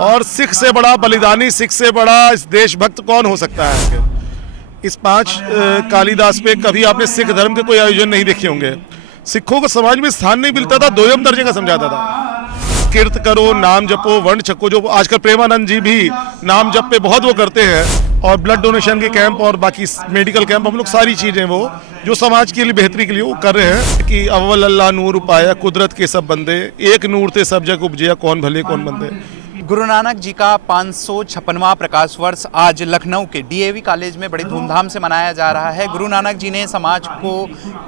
और सिख से बड़ा बलिदानी, सिख से बड़ा इस देशभक्त कौन हो सकता है। इस 5 कालिदास पे कभी आपने सिख धर्म के कोई आयोजन नहीं देखे होंगे। सिखों को समाज में स्थान नहीं मिलता था, दोयम दर्जे का समझाता था। कीर्त करो, नाम जपो, वर्ण छको, जो आजकल प्रेमानंद जी भी नाम जप पे बहुत वो करते हैं, और ब्लड डोनेशन के कैंप और बाकी मेडिकल कैंप, हम लोग सारी चीज़ें वो जो समाज के लिए बेहतरी के लिए वो कर रहे हैं कि अव्वल अल्लाह नूर पाया कुदरत के सब बंदे, एक नूर थे सब जग उपजिया, कौन भले कौन मंदे। गुरु नानक जी का 556वां प्रकाश वर्ष आज लखनऊ के डीएवी कॉलेज में बड़ी धूमधाम से मनाया जा रहा है। गुरु नानक जी ने समाज को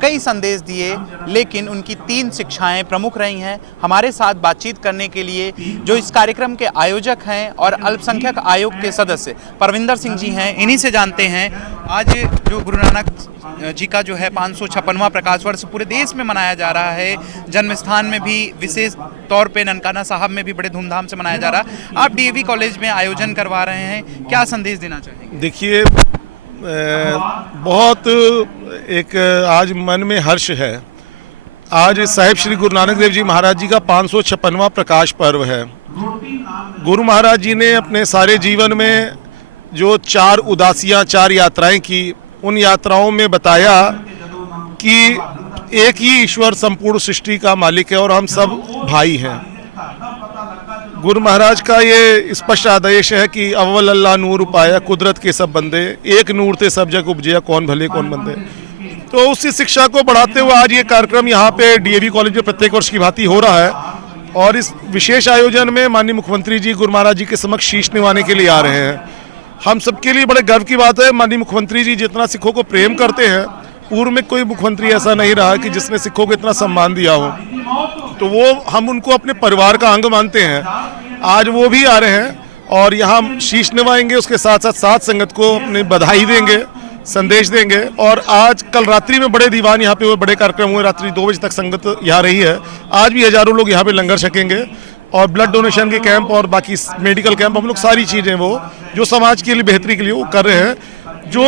कई संदेश दिए, लेकिन उनकी 3 शिक्षाएं प्रमुख रही हैं। हमारे साथ बातचीत करने के लिए जो इस कार्यक्रम के आयोजक हैं और अल्पसंख्यक आयोग के सदस्य परविंदर सिंह जी हैं, इन्हीं से जानते हैं आज जो गुरु नानक जी का जो है 556वां प्रकाश वर्ष पूरे देश में मनाया जा रहा है। जन्म स्थान में भी विशेष तौर पे ननकाना साहब में भी बड़े धूमधाम से मनाया जा रहा है। आप डीएवी कॉलेज में आयोजन करवा रहे हैं, क्या संदेश देना चाहेंगे? देखिए, बहुत एक आज मन में हर्ष है। आज साहिब श्री गुरु नानक देव जी महाराज जी का 556वां प्रकाश पर्व है। गुरु महाराज जी ने अपने सारे जीवन में जो 4 उदासियां, 4 यात्राएं की, उन यात्राओं में बताया कि एक ही ईश्वर संपूर्ण सृष्टि का मालिक है और हम सब भाई हैं। गुरु महाराज का ये स्पष्ट आदेश है कि अव्वल अल्लाह नूर पाया कुदरत के सब बंदे, एक नूर थे सब जग उपजिया, कौन भले कौन मंदे। तो उसी शिक्षा को बढ़ाते हुए आज ये कार्यक्रम यहाँ पे डीएवी कॉलेज में प्रत्येक वर्ष की भांति हो रहा है, और इस विशेष आयोजन में माननीय मुख्यमंत्री जी गुरु महाराज जी के समक्ष शीश निभाने के लिए आ रहे हैं। हम सबके लिए बड़े गर्व की बात है। माननीय मुख्यमंत्री जी जितना सिखों को प्रेम करते हैं, पूर्व में कोई मुख्यमंत्री ऐसा नहीं रहा कि जिसने सिखों को इतना सम्मान दिया हो, तो वो हम उनको अपने परिवार का अंग मानते हैं। आज वो भी आ रहे हैं और यहाँ शीश निभाएंगे, उसके साथ साथ साथ संगत को अपनी बधाई देंगे, संदेश देंगे। और आज कल रात्रि में बड़े दीवान यहाँ पे हुए, बड़े कार्यक्रम हुए, रात्रि 2 बजे तक संगत यहाँ रही है। आज भी हजारों लोग यहाँ पे लंगर छकेंगे, और ब्लड डोनेशन के कैंप और बाकी मेडिकल कैंप, हम लोग सारी चीज़ें वो जो समाज के लिए बेहतरी के लिए वो कर रहे हैं। जो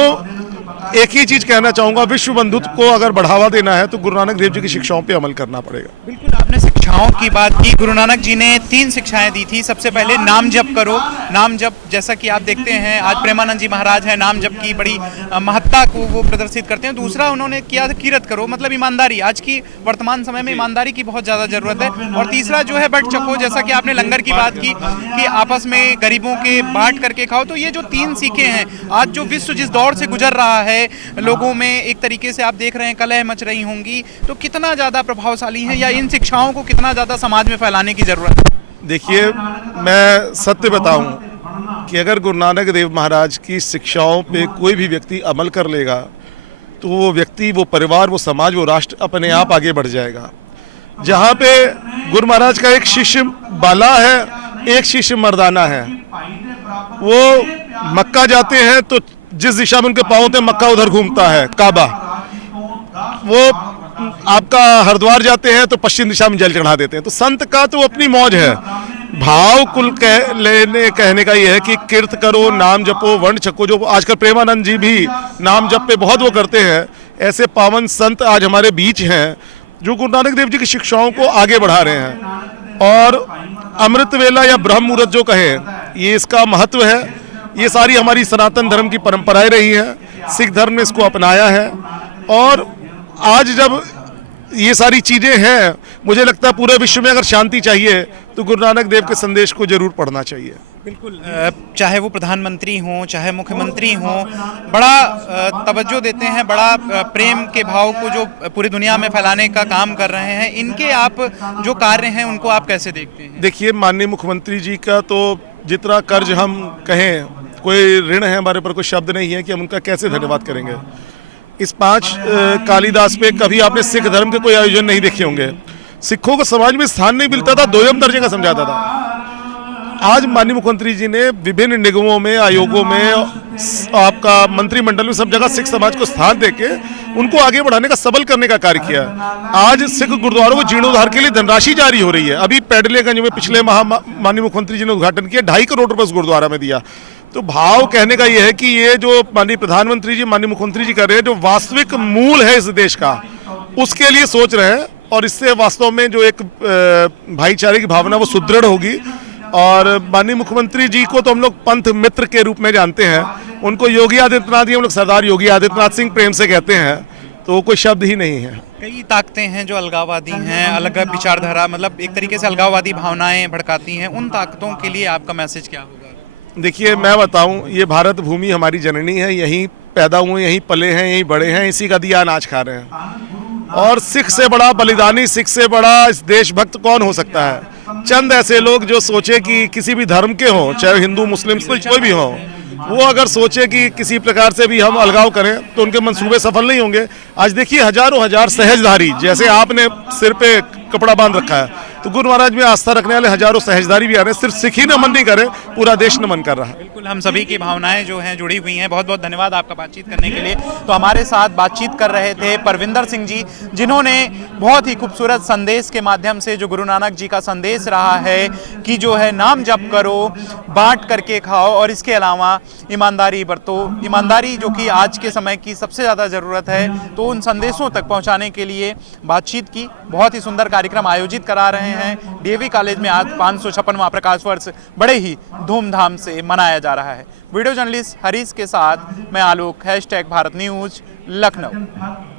एक ही चीज़ कहना चाहूँगा, विश्व बंधुत्व को अगर बढ़ावा देना है तो गुरु नानक देव जी की शिक्षाओं पे अमल करना पड़ेगा। बिल्कुल, आपने शिक्षाओं की बात की। गुरु नानक जी ने 3 शिक्षाएं दी थी। सबसे पहले नाम जप करो। नाम जप, जैसा कि आप देखते हैं आज प्रेमानंद जी महाराज हैं, नाम जप की बड़ी महत्ता को वो प्रदर्शित करते हैं। दूसरा उन्होंने किया कीरत करो, मतलब ईमानदारी। आज की वर्तमान समय में ईमानदारी की बहुत ज़्यादा ज़रूरत है। और तीसरा जो है बट चको, जैसा कि आपने लंगर की बात की कि आपस में गरीबों के बांट करके खाओ। तो ये जो 3 सीखें हैं, आज जो विश्व जिस दौर से गुजर रहा है, लोगों में एक तरीके से आप देख रहे हैं कलह मच रही होंगी, तो कितना ज़्यादा प्रभावशाली है, या इन शिक्षाओं को कितना ज़्यादा समाज में फैलाने की ज़रूरत है? देखिए, मैं सत्य बताऊं कि अगर गुरु नानक देव महाराज की शिक्षाओं पे कोई भी व्यक्ति अमल कर लेगा, तो वो व्यक्ति, वो परिवार, वो समाज, वो राष्ट्र अपने आप आगे बढ़ जाएगा। जहाँ पे गुरु महाराज का एक शिष्य बाला है, एक शिष्य मर्दाना है। वो मक्का जाते हैं तो जिस दिशा में उनके पाँव होते हैं, मक्का उधर घूमता है, काबा। वो आपका हरिद्वार जाते हैं तो पश्चिम दिशा में जल चढ़ा देते हैं। तो संत का तो अपनी मौज है। भाव कुल कहने का ये है कि कीर्त करो, नाम जपो, वर्ण छको, जो आजकल प्रेमानंद जी भी नाम जप पे बहुत वो करते हैं। ऐसे पावन संत आज हमारे बीच हैं जो गुरु नानक देव जी की शिक्षाओं को आगे बढ़ा रहे हैं। और अमृत वेला या ब्रह्म मुहूर्त जो कहें, ये इसका महत्व है। ये सारी हमारी सनातन धर्म की परंपराएं रही हैं। सिख धर्म ने इसको अपनाया है, और आज जब ये सारी चीज़ें हैं, मुझे लगता है पूरे विश्व में अगर शांति चाहिए तो गुरु नानक देव के संदेश को जरूर पढ़ना चाहिए। बिल्कुल, चाहे वो प्रधानमंत्री हों, चाहे मुख्यमंत्री हों, बड़ा तवज्जो देते हैं, बड़ा प्रेम के भाव को जो पूरी दुनिया में फैलाने का काम कर रहे हैं। इनके आप जो कार्य हैं उनको आप कैसे देखते हैं? देखिए, माननीय मुख्यमंत्री जी का तो जितना कर्ज हम कहें, कोई ऋण है हमारे पर, कोई शब्द नहीं है कि हम उनका कैसे धन्यवाद करेंगे। इस 5 कालिदास पे कभी आपने सिख धर्म के कोई आयोजन नहीं देखे होंगे। सिखों को समाज में स्थान नहीं मिलता था, दोयम दर्जे का समझाता था। आज माननीय मुख्यमंत्री जी ने विभिन्न निगमों में, आयोगों में, आपका मंत्रिमंडल में, सब जगह सिख समाज को स्थान देके उनको आगे बढ़ाने का, सबल करने का कार्य किया। आज सिख गुरुद्वारों को जीर्णोद्धार के लिए धनराशि जारी हो रही है। अभी पैडलेगंज में पिछले माह माननीय मुख्यमंत्री जी ने उद्घाटन किया, 2.5 करोड़ रुपये उस गुरुद्वारा में दिया। तो भाव कहने का यह है कि ये जो माननीय प्रधानमंत्री जी, माननीय मुख्यमंत्री जी कर रहे हैं, जो वास्तविक मूल है इस देश का, उसके लिए सोच रहे हैं। और इससे वास्तव में जो एक भाईचारे की भावना वो सुदृढ़ होगी। और माननीय मुख्यमंत्री जी को तो हम लोग पंथ मित्र के रूप में जानते हैं, उनको योगी आदित्यनाथ जी हम लोग सरदार योगी आदित्यनाथ सिंह प्रेम से कहते हैं, तो वो कोई शब्द ही नहीं है। कई ताकतें हैं जो अलगाववादी हैं, अलग विचारधारा, मतलब एक तरीके से अलगाववादी भावनाएं भड़काती हैं, उन ताकतों के लिए आपका मैसेज क्या होगा? देखिए मैं बताऊं, ये भारत भूमि हमारी जननी है, यहीं पैदा हुए, यहीं पले हैं, यहीं बड़े हैं, इसी का दिया अनाज खा रहे हैं। और सिख से बड़ा बलिदानी, सिख से बड़ा इस देशभक्त कौन हो सकता है? चंद ऐसे लोग जो सोचे कि किसी भी धर्म के हों, चाहे हिंदू मुस्लिम कोई भी हो, वो अगर सोचे कि किसी प्रकार से भी हम अलगाव करें तो उनके मंसूबे सफल नहीं होंगे। आज देखिए हजारों हजार सहजधारी, जैसे आपने सिर पे कपड़ा बांध रखा है, तो गुरु महाराज में आस्था रखने वाले हजारों सहजधारी भी आ रहे हैं। सिर्फ सिख ही नमन नहीं करे, पूरा देश नमन कर रहा है। बिल्कुल, हम सभी की भावनाएं जो हैं जुड़ी हुई हैं। बहुत बहुत धन्यवाद आपका बातचीत करने के लिए। तो हमारे साथ बातचीत कर रहे थे परविंदर सिंह जी, जिन्होंने बहुत ही खूबसूरत संदेश के माध्यम से, जो गुरु नानक जी का संदेश रहा है कि जो है नाम जप करो, बांट करके खाओ और इसके अलावा ईमानदारी बरतो। ईमानदारी जो कि आज के समय की सबसे ज़्यादा ज़रूरत है, तो उन संदेशों तक पहुंचाने के लिए बातचीत की। बहुत ही सुंदर कार्यक्रम आयोजित करा रहे हैं। डीएवी कॉलेज में आज 556वां प्रकाश वर्ष बड़े ही धूमधाम से मनाया जा रहा है। वीडियो जर्नलिस्ट हरीश के साथ मैं आलोक, #भारत न्यूज, लखनऊ।